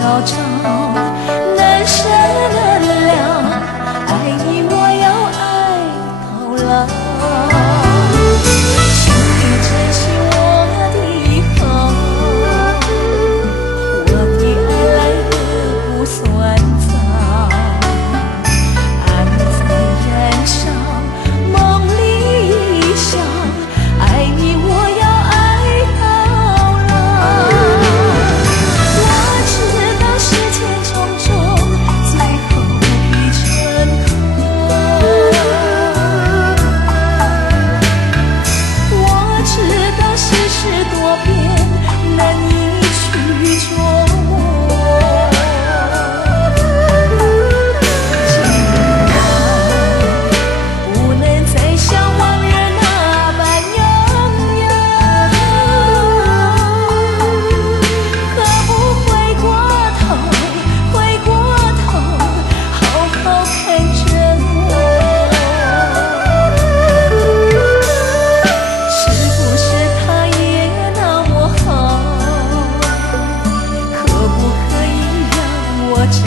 小招，难舍难了，爱你我要爱到老。请你珍惜我的好，我的爱来得不算早，爱在燃烧，梦里一笑，爱你我要爱到老。我知道世间种种，最后必成空。我知道世事多变，难以去琢磨。今晚不能再像往日那般拥有，何不回过头，回过头，好好看着我？是不是他也那么好？可不可以让我知